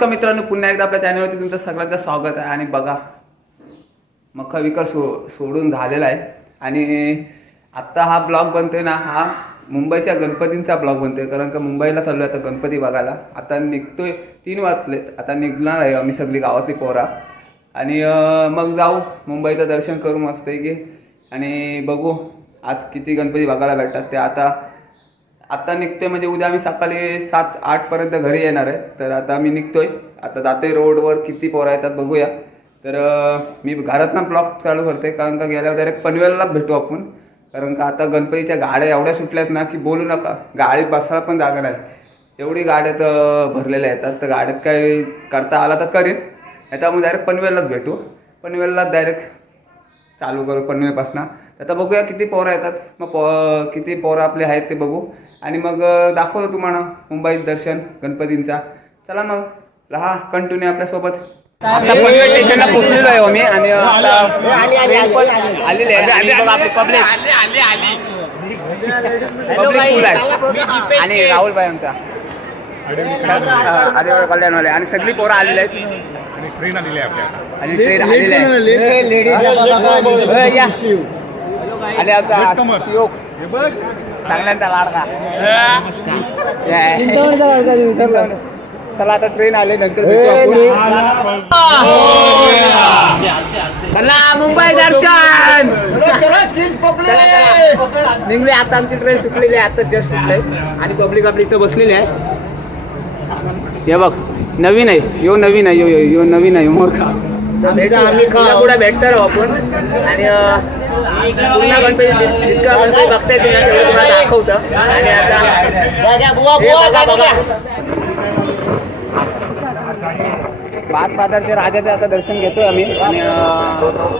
नमस्कार मित्रांनो पुन्हा एकदा आपल्या चॅनलवरती तुमचं सगळ्यांचं स्वागत आहे. आणि बघा मक्का विकर सो सोडून झालेला आहे. आणि आत्ता हा ब्लॉग बनतोय ना हा मुंबईच्या गणपतींचा ब्लॉग बनतोय. कारण का मुंबईला चाललो आता गणपती बघायला. आता निघतोय तीन वाजलेत आता निघणार आहे आम्ही सगळी गावातली पोरा. आणि मग जाऊ. मुंबईचं दर्शन करू मस्त की आणि बघू आज किती गणपती बघायला भेटतात ते. आता आता निघतोय म्हणजे उद्या आम्ही सकाळी सात आठ पर्यंत घरी येणार आहे. तर आता मी निघतोय. आता जाते रोडवर किती पोरं येतात बघूया. तर मी घरातनं ब्लॉग चालू करते कारण का गेल्यावर डायरेक्ट पनवेलला भेटू आपण. कारण का आता गणपतीच्या गाड्या एवढ्या सुटल्यात ना की बोलू नका गाडीत बसायला पण जागा नाही. एवढी गाड्यात तर भरलेल्या येतात तर गाड्यात काही करता आला तर करेन. नाही तर मग डायरेक्ट पनवेललाच भेटू. पनवेललाच डायरेक्ट चालू करू पनवेलपासनं. आता बघूया किती पोरं येतात. मग पो किती पोरं आपले आहेत ते बघू. आणि मग दाखवतो तुम्हाला मुंबईत दर्शन गणपतींचा. चला मग राहा कंटिन्यू आपल्यासोबत. आता पनवेल स्टेशनला पोहोचलेलो आहे आम्ही आणि अं, आता ट्रेन पण आलेली आहे. आणि बघा आपली पब्लिक पब्लिक फुल आहे. आणि राहुल भाई आमचा. आदिवासी कल्याणवाले. आणि सगळी पोरं आलेली आहेत. आणि ट्रेन आलेली आहे आपल्याला आणि ट्रेन आलेली आहे. आणि आता शिवक. चांगल्यांचा लाडका. चला आता ट्रेन आले नंतर. चला मुंबई दर्शन. निघली आता आमची ट्रेन सुटलेली आहे आता जस्ट सुटले आणि पब्लिक आपली इथं बसलेली आहे. हे बघ नवीन आहे. यो नवीन आहे यो यो यो नवीन आहे मोरखा आम्ही पुढे भेटणार आहोत आपण. आणि पुन्हा गणपती जित- जितका गणपती बघताय तुम्ही तेवढं तुम्हाला दाखवतं. आणि आता. भात बाजारच्या राजाचं आता दर्शन घेतोय आम्ही. आणि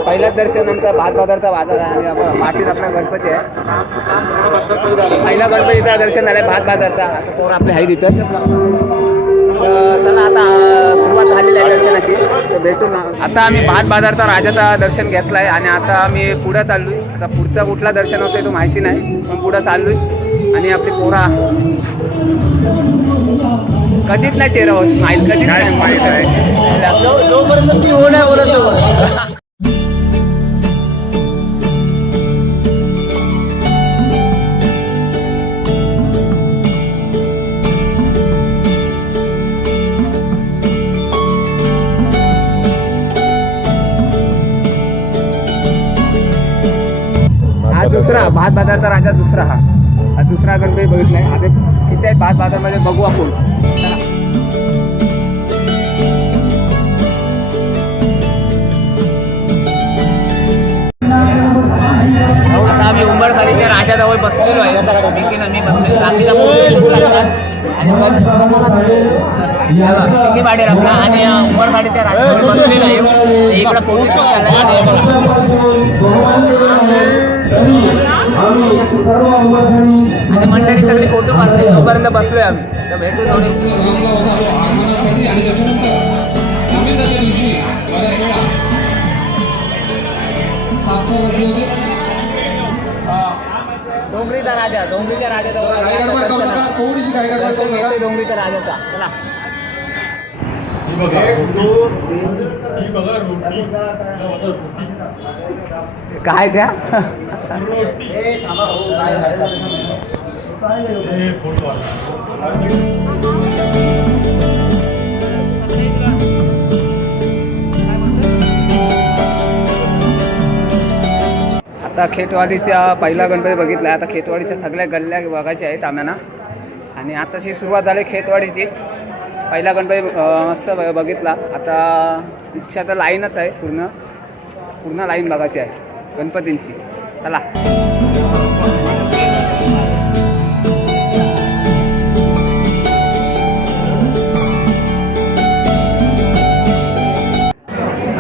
पहिलंच दर्शन आमचं भात बाजारचा बाजार आहे. आणि मातीत आपला गणपती आहे. पहिला गणपतीचा दर्शन झालंय भात बाजारचा आता पोर आपले आहे तिथंच चला आता सुरुवात झालेली आहे दर्शनाची. तर भेटू ना आता आम्ही भात बाजारचा राजाचा दर्शन घेतलाय आणि आता आम्ही पुढे चाललोय. आता पुढचा कुठला दर्शन होतोय तो माहिती नाही पण पुढे चाललोय. आणि आपली पोरा कधीच नाही चेहरा होत स्माईल कधीच नाही माहीत आहे जोपर्यंत ती हो नाही. भात बाजारचा राजा दुसरा हा. हा दुसरा गणपती बघितलाय आता किती आहेत भात बाजारमध्ये बघू आपण. आम्ही उंबरखालीच्या राजाजवळ बसलेलो आहे. आम्ही बसलेलो. मोठे करतात आणि आपला उंबरखालीच्या राजाजवळ बसलेलो आहे. इकडे झाला आणि मंडळी सगळी फोटो काढते तोपर्यंत बसलोय आम्ही. तर भेटू थोडे. डोंगरीचा राजा डोंगरीच्या दर्शन घेतोय नका. डोंगरीच्या राजाचा. चला. काय द्या आता खेतवाडीचा पहिला गणपती बघितला आता खेतवाडीच्या सगळ्या गल्ल्या बघायच्या आहेत आम्हाला. आणि आताची सुरुवात झाली खेतवाडीची. पहिला गणपती मस्त ब- बघितला. आता इच्छा तर लाईनच आहे पूर्ण. पूर्ण लाईन बघायची आहे. गणपतींची. चला.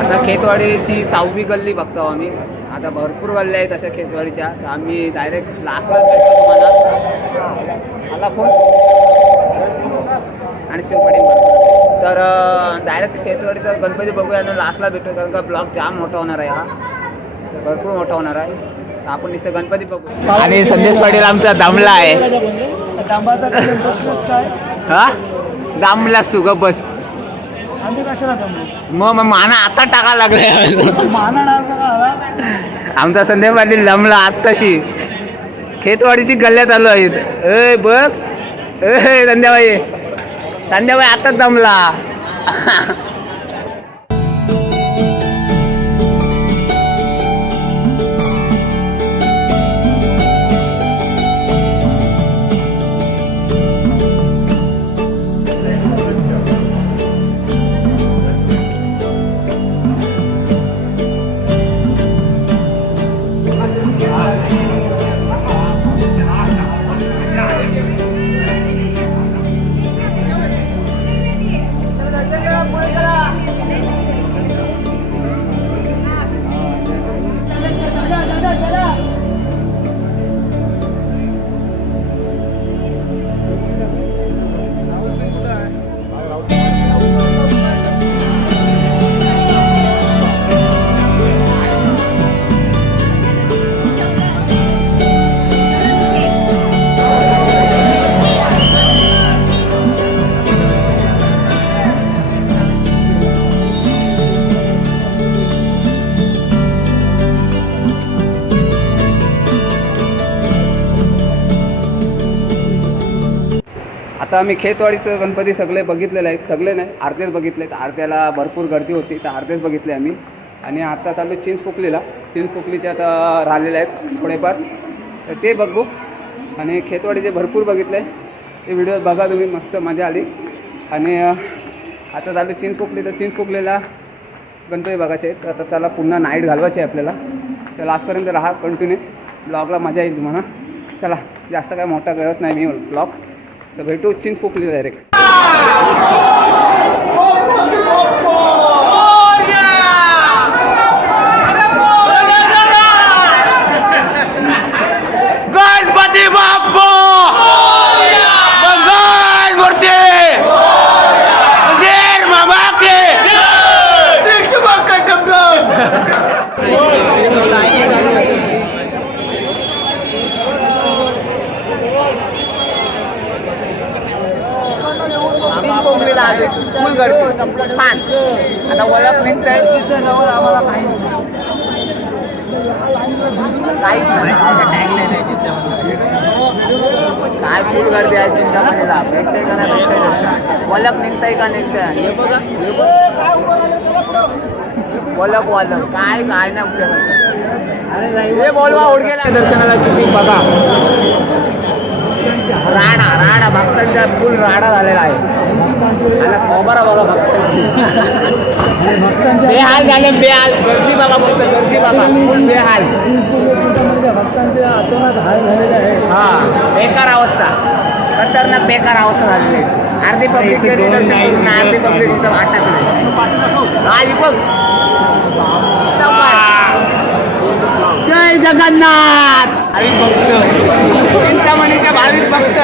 आता खेतवाडीची सहावी गल्ली बघतो आम्ही. आता भरपूर गल्ल्या आहेत अशा खेतवाडीच्या. तर आम्ही डायरेक्ट लाकडं भेटतो तुम्हाला. आला फोन आणि शिवपाडी तर डायरेक्ट खेतवाडीचा गणपती बघूया आणि लास्टला भेटू कारण का ब्लॉग जाम मोठा होणार आहे हा. भरपूर मोठा होणार आहे. तर आपण नुसतं गणपती बघू आणि संदेश पाटील आमचा दमला आहे. हा? दामलास तू गप बस. दमलो? मग मग माना आता टाका लागले. आमचा संध्या पाटील लमला आत्ताशी. खेतवाडीची गल्ल्या चालू आहेत. ए बघ. ए संध्याबाई. संध्याबाई आता दमला. आता आम्ही खेतवाडीचं गणपती सगळे बघितलेले आहेत. सगळे नाही आरतेच बघितले आहेत. आरत्याला भरपूर गर्दी होती तर आरतेच बघितले आम्ही. आणि आता चालू आहे चिंचपोकलीला चिंचपोकलीचे आता राहिलेले आहेत थोडेफार. तर ते बघू. आणि खेतवाडीचे भरपूर बघितले ते व्हिडिओ बघा तुम्ही मस्त मजा आली. आणि आता चालू आहे चिंचपोकली तर चिंचपोकलीला गणपती बघायचे आहेत. तर आता चला पुन्हा नाईट घालवायची आहे आपल्याला. तर लास्टपर्यंत राहा कंटिन्यू ब्लॉगला मजा येईल तुम्हाला. चला जास्त काय मोठा करत नाही मी ब्लॉग तर भेटू चिंचपोकली डायरेक्ट गणपती बाप्पा मंगल मूर्ती मंदिर मामा के चिंचपोकलीला आले फुल गर्दी. छान. आता ओळख निघतंय काही काहीच काय फुल गर्दी आहे चिंतामणीला. भेटते का नाही भेटते दर्शन? वलक निघतंय का निघतंय? हे बघा. हे बघ. वलक वलक. काय काय नाही हे बोलवा ओढगेला दर्शनाला किती? बघा. राडा राडा. भक्तांचा फुल राडा झालेला आहे. आणि खोबरा बघा भक्तांची बेहाल झाले बेहाल. गर्दी बघा फक्त गर्दी बघा बेहाल. भक्तांच्या आतोनात हाल झालेले आहे. हा बेकार अवस्था. खतरनाक बेकार अवस्था झालेली आहे. अर्धी पब्लिक गेली दर्शन करून अर्धी पब्लिक इथं अटकले. हा बघ. जय जगन्नाथ. भाविक भक्त. चिंतामणीच्या भाविक भक्त.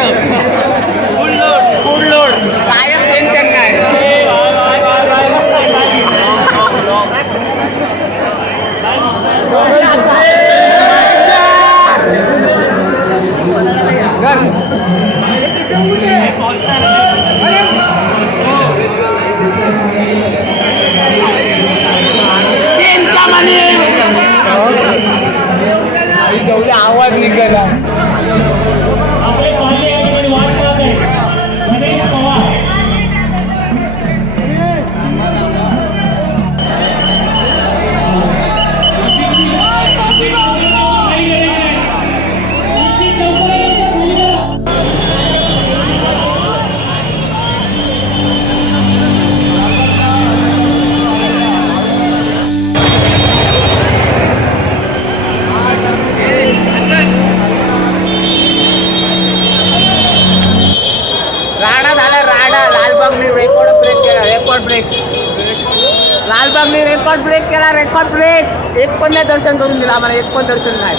रेकॉर्ड ब्रेक केला रेकॉर्ड ब्रेक एक पण नाही दर्शन करून दिलं आम्हाला एक पण दर्शन नाही.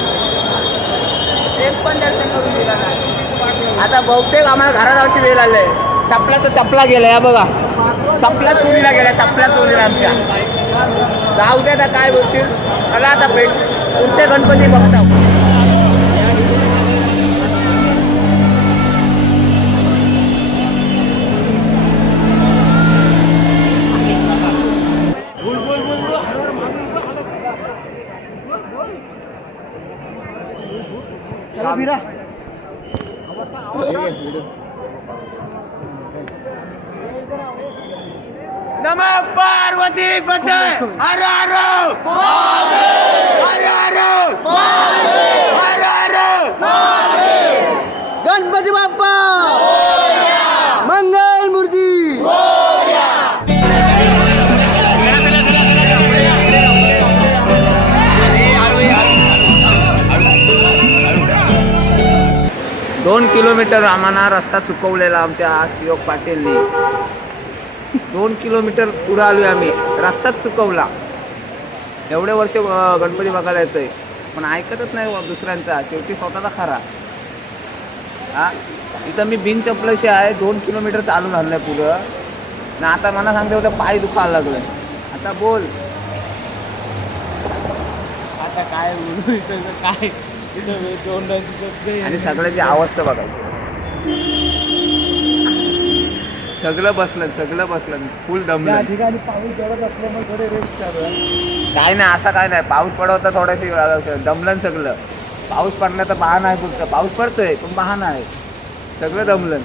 एक पण दर्शन करून दिलं नाही. आता बहुतेक आम्हाला घरात जायची वेळ आली चपला तर चपला गेला या बघा. चपला चोरीला गेला चपला चोरीला आमच्या. जाऊ दे आता काय बोलशील? चला आता भेट. पुढचे गणपती बघता. नमक पार्वती पते। हर हर। हर हर। हर हर। गणपती बाप्पा। मंगल मूर्ती। दोन किलोमीटर आम्हाला रस्ता चुकवलेला आमच्या शिवक पाटीलनी. दोन किलोमीटर पुढं आलोय आम्ही. रस्ताच चुकवला. एवढे वर्ष गणपती बघायला येतोय. पण ऐकतच नाही दुसऱ्यांचा. शेवटी स्वतःचा खरा. हा? इथं मी बिन चपलाशी आहे. दोन किलोमीटर चालू झालं आहे पुढं. ना आता मला सांगते होतं पाय दुखायला लागलं. आता बोल. आता काय बोलू? इथं काय? आणि सगळ्याची अवस्था बघा. सगळं बसलं सगळं बसलं. फुल दमलं. ठिकाणी पाऊस जडत असल्यामुळे थोडे रेस्ट चालू आहे. काय नाही असं काय नाही. पाऊस पडवता थोडंशी दमलं सगळं. पाऊस पडण्याचा बहाणा आहे फक्त. पाऊस पडतोय पण बहाणा आहे. सगळं दमलं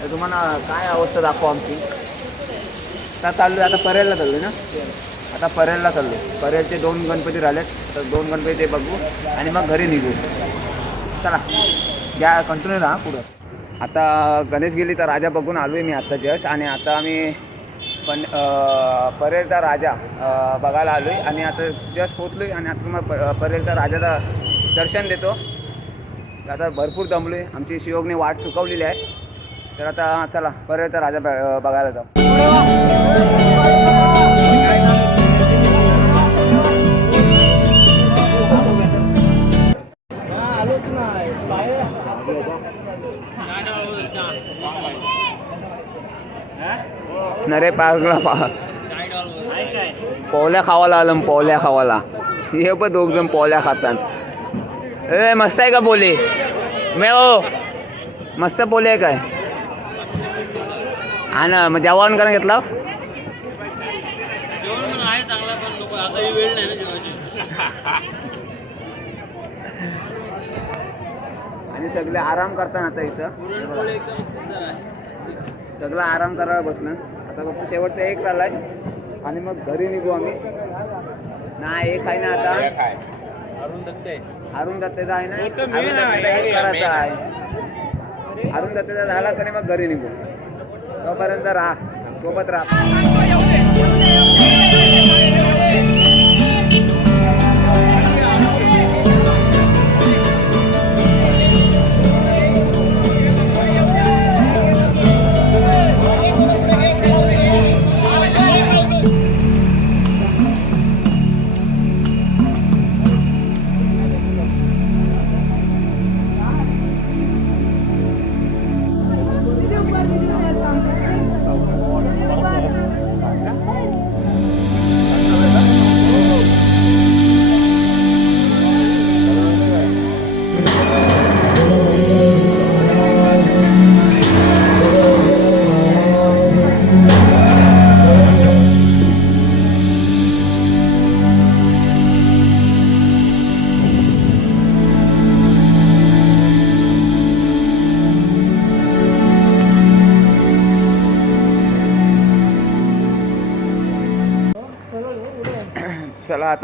तर तुम्हाला काय अवस्था दाखवू आमची? आता चाललोय आता परेलला चाललोय ना? आता परेलला चाललोय. परेलचे दोन गणपती राहिलेत. तर दोन गणपती ते बघू आणि मग घरी निघू. चला घ्या कंटिन्यू राहा पुढं. आता गणेश गेली तर राजा बघून आलो आहे मी आता जस्ट आणि आता आम्ही पण अं, परेलचा राजा बघायला आलो आहे आणि आता जस्ट पोचलो आहे आणि आता मग प- परेलचा राजाला दर्शन देतो. आता भरपूर दमलो आहे आमची शिवगने वाट चुकवलेली आहे. तर आता चला परेलचा राजा ब- बघायला जाऊ. नरे पार्कला पा. पोहल्या खावाला आलं पोवल्या खावाला. हे पण दोघ जण पोवल्या खातात. ए मस्त आहे का बोले मे ओ मस्त पोले आहे काय? हा ना मग जेवण करून घेतला? आणि सगळे आराम करताना आता इथं. सगळं आराम करायला बसलं आता फक्त शेवटचा एक राहिलाय. आणि मग घरी निघू आम्ही. नाही एक आहे ना आता. अरुण दत्तेचा आहे ना? अरुण दत्तेचा एक करायचा आहे. अरुण दत्तेचा झाला तरी मग घरी निघू. तोपर्यंत राहा. सोबत राहा.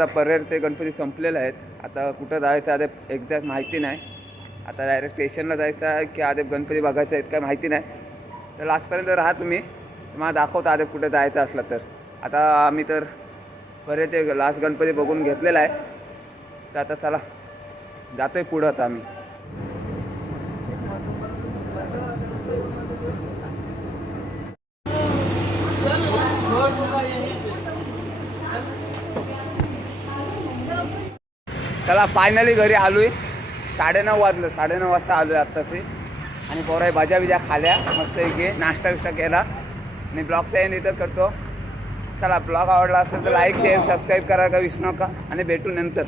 आता परेर ते गणपती संपलेले आहेत. आता कुठं जायचं आता एक्झॅक्ट माहिती नाही. आता डायरेक्ट स्टेशनला जायचं आहे की आधी गणपती बघायचं आहेत काय माहिती नाही. तर लास्टपर्यंत राहा तुम्ही. मला दाखवतो आधी कुठं जायचं असलं तर. आता आम्ही तर परेचे लास्ट गणपती बघून घेतलेला आहे. तर आता चला जातो आहे पुढं आता आम्ही. चला फायनली घरी आलोय. साडेनऊ वाजलं. साडेनऊ वाजता आलोय आत्ताचे आणि पोराय भाज्या बिज्या खाल्या. मस्त घे नाश्ता बिष्टा केला. आणि ब्लॉगचा एंड इथं करतो. चला ब्लॉग आवडला असेल तर लाईक शेअर सबस्क्राईब करायला का विसरू नका. आणि भेटू नंतर.